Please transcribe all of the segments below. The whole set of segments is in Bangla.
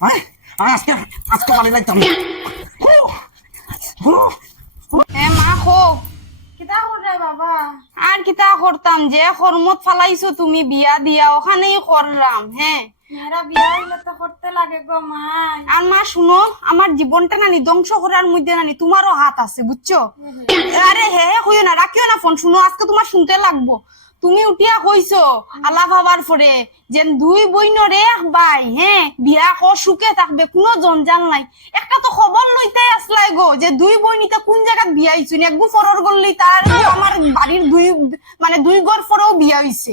আজকে আজকে বাড়ি যাইতাম। মা খো কিতা করে বাবা? আর কিতা করতাম যে হরমত ফালাইছো তুমি বিয়া দিয়া ওখানেই করলাম হ্যাঁ আর মা। শুনো আমার জীবনটা নানি ধ্বংস করার মধ্যে নানি তোমারও হাত আছে বুঝছ? আরে হে হে কইও না রাখিও না ফোন শুনো আজকে তোমার শুনতে লাগবো। তুমি উঠিয়া কইছো আলাপ ভাবার পরে যে দুই বইন এক ভাই হ্যাঁ বিয়া ক সুখে থাকবে, কোনো জঞ্জাল নাই। একটা তো খবর লইতে আসলাই গো, যে দুই বইনিতে কোন জায়গা বিয়া হইছে এক গু ফরর গল্লি তার আমার বাড়ির দুই মানে দুই গড় ফরেও বিয়া হইছে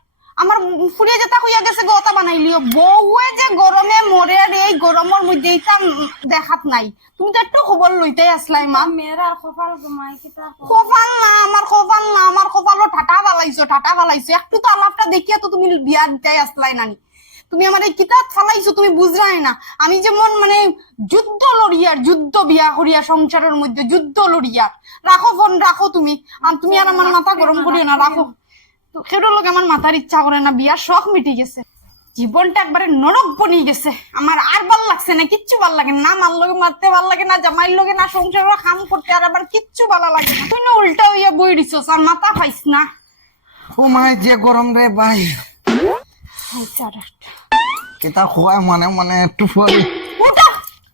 আমার ফুরিয়ে যেটা হইয়া গেছে গো ওটা বানাইলিও। বউয়ে যে গরমে মরে আর এই গরমের মধ্যে এটা দেখাত নাই। তুমি তো একটু খবর লইতেই আসলাই মা। মেয়েরা কপাল গো মাই কিতা কপাল না আমার কপাল না আমার কপালও ঠাটা ফালাইছো ঠাটা ফালাইছো একটু তো আলাপটা দেখিয়া তো তুমি বিয়া দিতেই আসলাই নানি। তুমি আমার এই কিতাব ফালাইছো তুমি বুঝলাই না। আমি যেমন মানে যুদ্ধ লড়িয়ার যুদ্ধ বিয়া করিয়া সংসারের মধ্যে যুদ্ধ লড়িয়ার। রাখো ফোন রাখো তুমি। আর তুমি আর আমার মাথা গরম করিও না রাখো। তো লোক আমার মাথার ইচ্ছা করে না বিয়ার শখ মিটি গেছে। জীবনটা একবারে নরক গেছে। আমার আর ভালো লাগছে না কিচ্ছু ভালো লাগে না। মার লগে মারতে ভালো লাগে না জামাইর লগে না সংসারের কাম করতে আর আবার কিচ্ছু ভালো লাগে না। তুই না উল্টা হইয়া বই দিছস আর মাথা পাইস না। ও মাই যে গরম রে ভাই। কেতা খোয়াই মানে মানে একটু পরে উঠা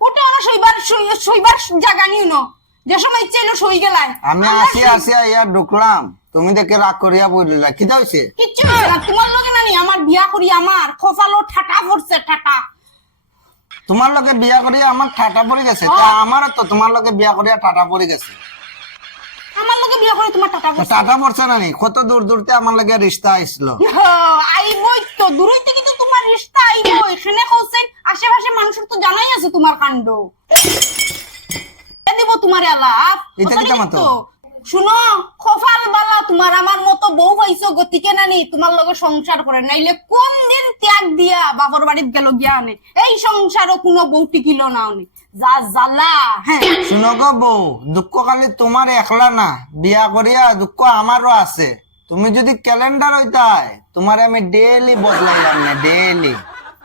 উঠা ওরা শৈবার শৈবার নিও না। যে সময় ইচ্ছে এলো সই গেলায়। আমি আসি আসি ইয়া ঢুকলাম। তুমি দেখে রাগ করিয়া বলিলা কিতা হয়েছে কিচ্ছু হইছে না তোমার লগে নানি আমার বিয়া করি আমার কপালও ঠাটা পড়ছে ঠাটা। তোমার লগে বিয়া করিয়া আমার ঠাটা পড়ে গেছে তা আমারও তো তোমার লগে বিয়া করিয়া টাটা পড়ে গেছে। আমার লগে বিয়া করে তোমার টাটা পড়ছে টাটা পড়ছে না নি কত দূর দূরতে আমার লগে রিস্তা আসলো আইবই তো দূরই থেকে তো তোমার রিস্তা আইবো এখানে হোসেন আশেপাশে মানুষের তো জানাই আছে তোমার কাণ্ড। দিব তোমার আলাপ এটা কিতা তো? শুনো কপাল বালা তোমার আমার মতো বউ পাইছো গতিকে নানি তোমার লগে সংসার করে নাইলে কোন দিন ত্যাগ দিয়া বাপর বাড়িত গেল গিয়া আনে। এই সংসারও কোনো বউ টিকিল না আনে। যা জ্বালা হ্যাঁ শুনো গো বউ দুঃখ খালি তোমার একলা না। বিয়া করিয়া দুঃখ আমারও আছে। তুমি যদি ক্যালেন্ডার হইতাই তোমারে আমি ডেইলি বদলাইলাম না ডেইলি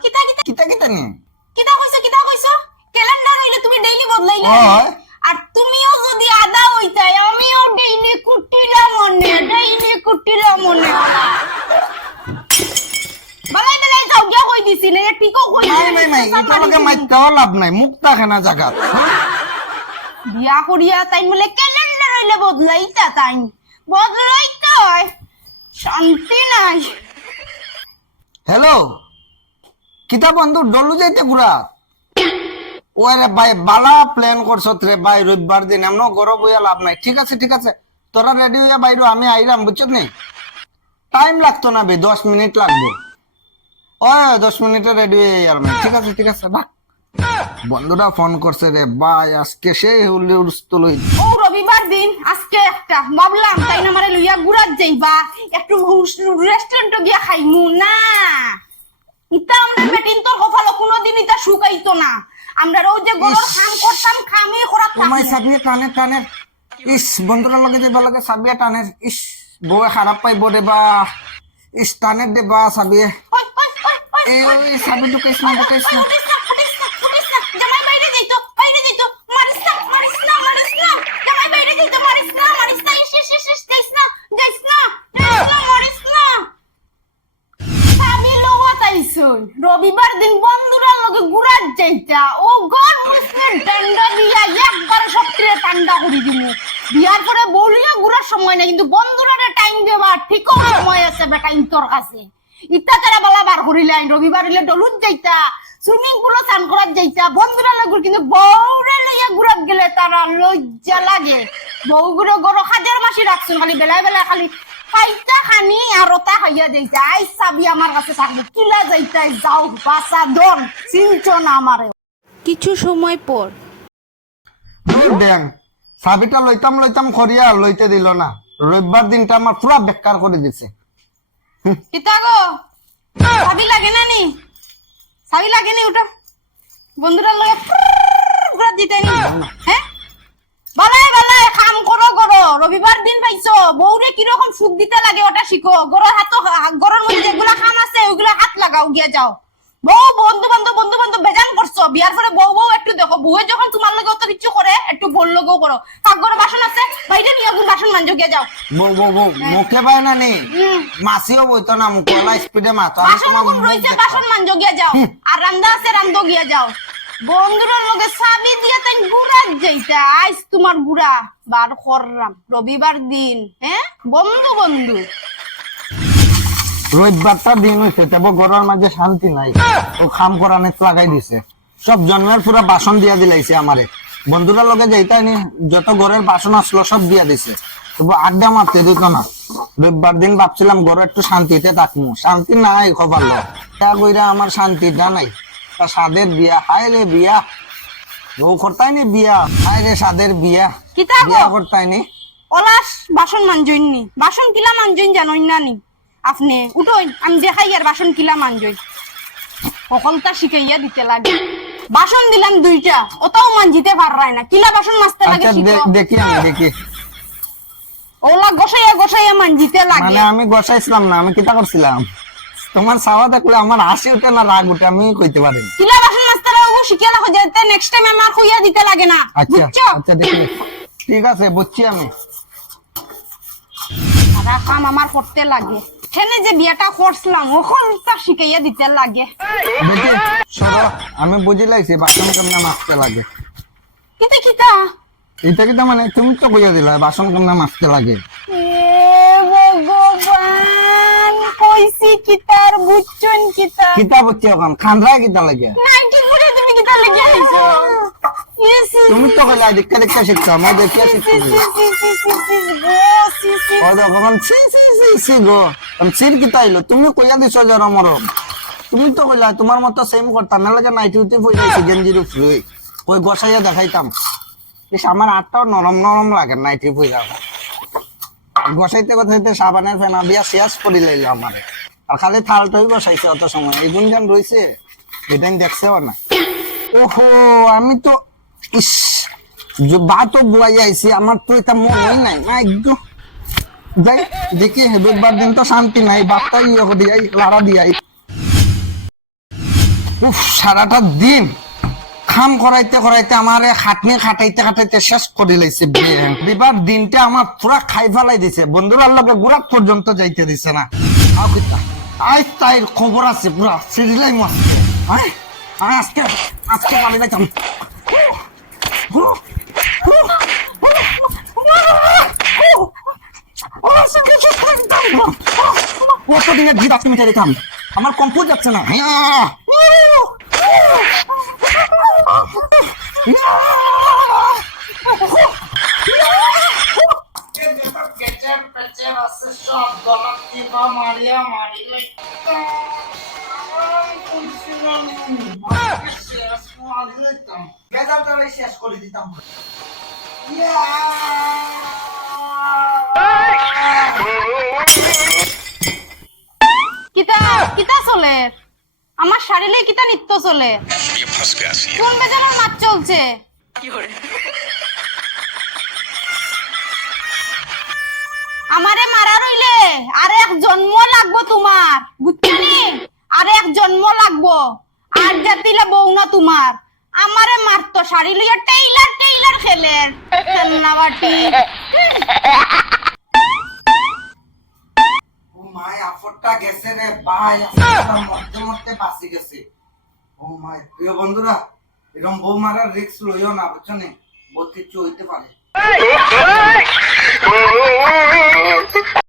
কিতা কিতা? কিতা কিতা নি? কিতা কইছো কিতা কইছো ক্যালেন্ডার হইলে তুমি ডেইলি বদলাইলে। আর তুমিও যদি আদা হইতাই আমিও ডেইলি কুটিলাম মনে ডেইলি কুটিলাম মনে বালাই বেলাই যাও গিয়া কই দিছি না এ টিকো কই? নাই নাই নাই এটা লগে মাইতেও লাভ নাই মুখ থাকে না জাগাত বিয়া করিয়া তাই বলে ক্যালেন্ডার হইলে বদলাইতা তাই বদলাইতে হয়। শান্তি নাই। হ্যালো কিতা বন্ধু ডলু যাইতে ঘুরা ওরে ভাই বালা প্ল্যান করছত রে ভাই রবিবার দিন। এমন গরম হইয়া লাভ নাই। ঠিক আছে ঠিক আছে। তোরা রেডি হইয়া বাইরো আমি আইলাম বুঝছ নি টাইম লাগতো না বে দশ মিনিট লাগবে। ও দশ মিনিটে রেডি হয়ে যাবে ঠিক আছে ঠিক আছে বাহ। বন্ধুরা ফোন করছে রে ভাই আজকে সেই হুল্লি উড়স্ত ও রবিবার দিন আজকে একটা ভাবলাম তাই না মারে লইয়া গুড়াত যাইবা একটু রেস্টুরেন্টে গিয়া খাইমু না। ইতা আমরা বেটিন তোর কপাল কোনোদিন ইতা শুকাইতো না। আমরা ওই যে গরুর খাম করতাম খামি খোরা তোমায় সাবিয়ে টানে টানে ইস বন্ধুরা লগে যে লাগে সাবিয়ে টানে ইস বউয়ে খারাপ পাইব রে বা ইস টানে দে বা সাবিয়ে। এই সাবি ঢুকাইস না না না। না না। না না না না না না। না না না রবিবার দিন বন্ধুরা লগে গুড়ার যাইতা। ও গর মুসলে ডান্ডা দিয়া একবার সক্রিয় ঠান্ডা করে দিমু। বিয়ার বলিয়া গুড়ার সময় নাই, কিন্তু বন্ধুরা টাইম দেবার ঠিক সময় আছে বেটা ইন্তর কাছে। ইত্তা তারা বলা বার করিলেন রবিবার হইলে ডলুত যাইতা সুইমিং পুলে স্নান করার যাইতা বন্ধুরা লগর কিন্তু বউরে লইয়া ঘুরাত গেলে তারা লজ্জা লাগে। বউগুলো গরো হাজার মাসি রাখছেন খালি বেলায় বেলায় খালি পাইতা খানি আর ওটা খাইয়া যাইতা। আই চাবি আমার কাছে থাকবে কিলা যাইতাই যাও বাসা দন চিনছ না আমারে। কিছু সময় পর। ব্যাং চাবিটা লইতাম লইতাম করিয়া আর লইতে দিল না। রবিবার দিনটা আমার পুরা বেকার করে দিছে। হ্যাঁ? কাম করো করো। রবিবার দিন পাইছো, বউরে কীরকম সুখ দিতে লাগে ওটা শিখো গরো হাত গরর মধ্যে যেগুলা কাম আছে, ওইগুলা হাত লাগাও, গিয়া যাও। বউ বন্ধু বান্ধব বন্ধু বান্ধব বেজান করছ। বিয়ার পরে বউ বউ একটু দেখো। বউয়ে যখন তোমার লগে অত কিছু করে একটু বোর লগেও করো। পাকঘরে বাসন আছে বাইরে নিয়ে গুণ বাসন মানজো গিয়া যাও। বউ বউ বউ মুখে পায় না নি। মাসিও বইতো না মুখ স্পিডে আমি বাসন কম গিয়া যাও। আর রান্দা আছে রান্দো গিয়া যাও। বন্ধুরার লগে চাবি দিয়া তাই গুড়া যাইতা। আইস তোমার গুড়া। বার কররাম রবিবার দিন হ্যাঁ? বন্ধু বন্ধু রবিবারটা দিন হয়েছে তবে ঘরের মাঝে শান্তি নাই। ও খাম করানে লাগাই দিছে। সব জন্মের পুরা বাসন দিয়া দিলাইছে আমারে। বন্ধুরা লগে যাইতাই নি যত ঘরের বাসন আসলো সব দিয়া দিছে। তবু আড্ডা মারতে দিত না। রবিবার দিন ভাবছিলাম ঘরে একটু শান্তিতে থাকব শান্তি নাই খবর লো। তা কইরা আমার শান্তিটা নাই। তা সাদের বিয়া হায় রে বিয়া। বউ করতাই নি বিয়া হায় রে সাদের বিয়া। বিয়া করতাই নি। ওলাস বাসন মানজইন বাসন কিলা মানজইন জানোই না নি। আপনি উঠোই আমি দেখাই আর বাসন কিলা মানজই সকলটা শিখাইয়া দিতে লাগে। বাসন দিলাম দুইটা ওটাও মানজিতে পাররাই না। কিলা বাসন মাজতে লাগে আচ্ছা দেখি আমি দেখি। ওলা গোসাইয়া গোসাইয়া মানজিতে লাগে। মানে আমি গসাইছিলাম না আমি কিতা করছিলাম? তোমার চাওয়া দেখলে আমার হাসি উঠে না রাগ আমি কইতে পারি। কিলা বাসন মাজতে লাগবো শিখে রাখো যাতে নেক্সট টাইম আমার খুইয়া দিতে লাগে না। আচ্ছা বুঝছ? আচ্ছা দেখি। ঠিক আছে বুঝছি আমি। কাম আমার করতে লাগে। সেনে যে বিয়াটা করছিলাম ওখানটা শিখাইয়া দিতে লাগে। আমি বুঝি লাইছি বাসন কামনা মাছতে লাগে। কিতা কিতা এটা কিতা মানে তুমি তো কইয়া দিলা বাসন কামনা মাছতে লাগে। ভগবান কইছি কিতার বুঝছন কিতা কিতা বুঝছি ওখান খান্দ্রা কিতা লাগে? নাইটি পরে তুমি কিতা লাগিয়া আইছো ইয়েস তুমি তো কইলা দেখতে দেখতে শিখছো আমি দেখিয়া শিখছি ও দেখুন সি সি সি সি গো আমি সির কিতা আইলো তুমি কইয়া দিছো যে মরম। তুমি তো কইলা তোমার মতো সেম করতাম না লাগে নাইটি উঠে পড়ে যাইছে, গেঞ্জির উপরে। ওই গসাইয়া দেখাইতাম। ইস, আমার আটটাও নরম নরম লাগে নাইটি পইরা গসাইতে গসাইতে সাবানের ফেনা দিয়া শেষ করে লাইলো আমারে। আর খালি থালটাই বসাইছে অত সময়। এই গুঞ্জান রয়েছে এটাই দেখছেও না। ওহো, আমি তো ইস তো বুয়াই আইছি আমার তো এটা মনে নাই। একদম। যাই, দেখি, রোববার দিন তো শান্তি নাই বাপটা ইয়ে দিয়াই, লাড়া দিয়াই। উফ, সারাটা দিন খাম করাইতে করাইতে আমার খাটনি খাটাইতে খাটাইতে শেষ করে লাইছে বিবার দিনটা আমার পুরা খাই ফেলাই দিছে। বন্ধুরার লগে গুড়াত পর্যন্ত যাইতে দিছে না। আজ তাই খবর আছে পুরা আয় আয়, আজকে আজকে পালি যাইতাম। কতদিনের ভিড় আজকে মিটাই দিতাম আমার কম্পোজ যাচ্ছে না আমার শাড়িলে কিতা নিত্য চলে? কোন বেজারের নাচ চলছে? আমারে মারা রইলে আরে এক জন্ম লাগবো তোমার বুঝছিনি আরে এক জন্ম লাগবো। আর জাতিলা বউ না তোমার। আমারে মারতো শাড়ি লইয়া টেইলার টেইলার খেলে খেলনাবাটি ও মাই আফরটা গেছে রে ভাই আফরটা মরতে মরতে বাঁচি গেছে ও মাই প্রিয় বন্ধুরা এরকম বউ মারার রিস্ক লইও না বুঝছ নে বহুত কিছু হইতে পারে